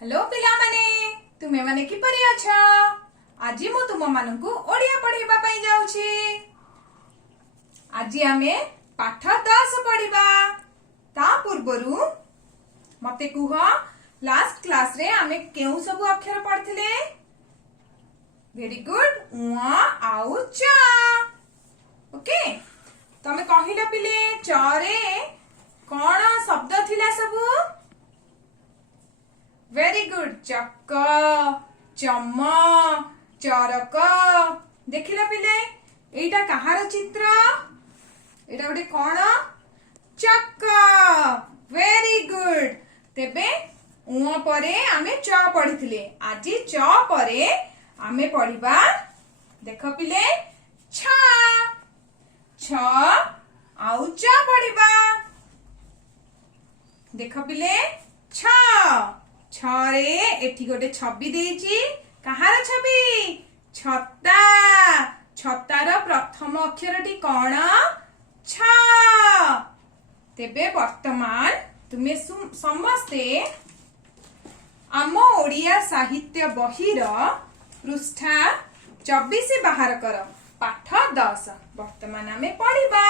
Hello पिला माने तुमे माने किपरि अछ आज मु तुम मानकु ओडिया पढेबा पई जाउछि। आज आमे पाठ 10 पढिबा। ता पूर्वरु मते कुह लास्ट क्लास रे आमे केउ सब अक्षर पढथिले। वेरी गुड उआ आउ च। ओके तमे कहिलो पिले च रे कोन शब्द थिला सबु। वेरी गुड चक्क चम चरक देखिला पिले एटा कहार चित्र एटा गोटे कोन चक्क। वेरी गुड तेबे उआ परे आमे च पढिथिले आज च परे आमे पढिबा देख पिले छ छ आउ च पढिबा देख पिले छ छरे एठी गोटे छवि देइची कहार छवि छत्ता छत्तार प्रथम अक्षरटी कोन छ। तेबे वर्तमान तुमे समस्ते आम ओडिया साहित्य बहिर पृष्ठा 24 बाहर कर पाठ 10 वर्तमान आमे पढिबा।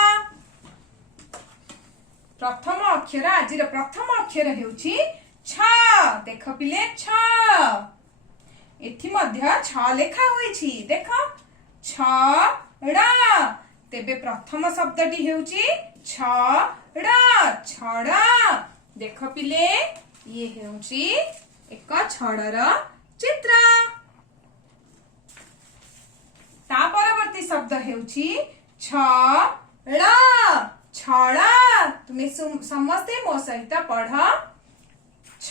प्रथम अक्षर आज प्रथम अक्षर हेउची छ देख पिले छ एठी मध्य छ लेखा होईची देख छ ड़ तेबे प्रथम शब्दटी हेउची छ ड़ छड़ देख पिले ये हेउची एक छड़र चित्र। ता परवर्ती शब्द हेउची छ ड़ छड़ तुमे समस्ते मो सहित पढ़ छ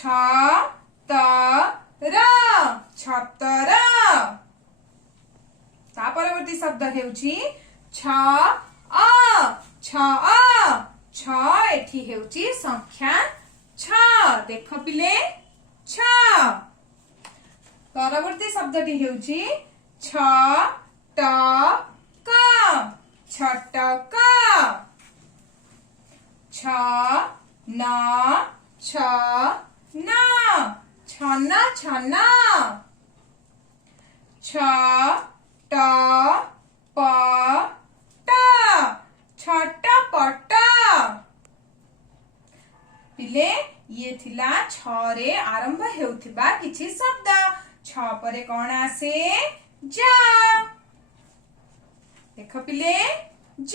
त र छतर। ता परवर्ती शब्द हेउची छ छ एठी हेउची संख्या छ देख पिले छ। परवर्ती शब्दटी हेउची छ ट क छटक छ न छ न छन छन छ ट प ट छटपट। पिले ये थिला छ रे आरंभ हेउथिबा किछि शब्द छ परे कोन आसे ज देख पिले ज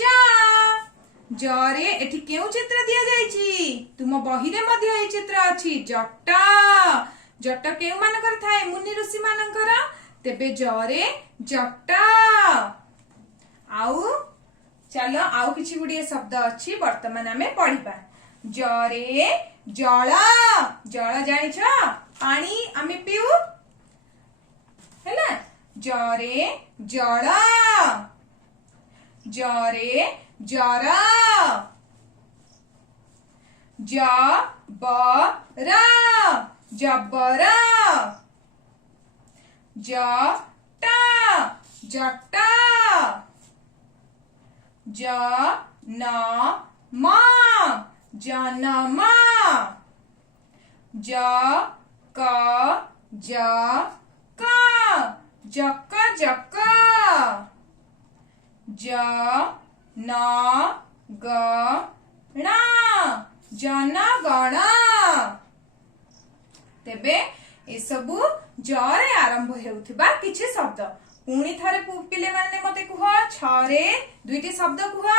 जरे एठी केउ चित्र दिया जायछि तुम बही रे मध्य ए चित्र अछि जट जट केउ मानकर थाए मुनि ऋषि मानकर तेबे जरे जट। आउ चलो आउ किछि गुडिए शब्द अछि वर्तमान आमे पढिबा। जरे जल जल जानिछ पानी आमे पिउ हैला जरे जल जरे जर जबर जबर जट जट जनम जनम जक जक जक जक न गण जनगण। तेबे ए सबु जरे आरंभ हेउथिबा किछि शब्द पुणी थरे पिले माने मते कुह छरे दुईटी शब्द कुह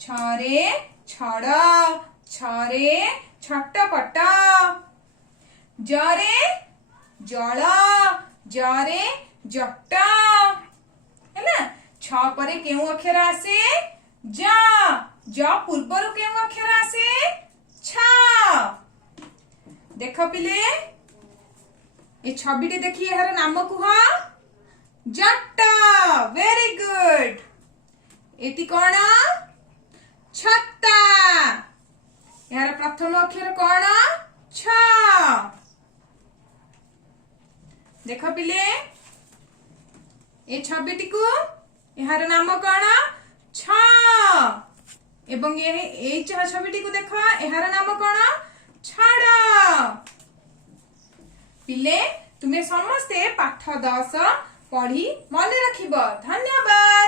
छरे छड़ छरे छटपट जरे जल जरे जट हैला छ परे केउ अक्षर आसे ज पूर्वरु केउ अक्षर आसे छ देख पिले ए छबिटी देखि एहर नाम कुह जट। वेरी गुड एति कोन छत्ता एहर प्रथम अक्षर कोन छ देख पिले ए छबिटी को एहर नाम कोन छ एवं ए छबिटी को देख एहर नाम कोन छड़ पिले तुमे समस्ते पाठ 10 पढ़ी मन रखिब। धन्यवाद।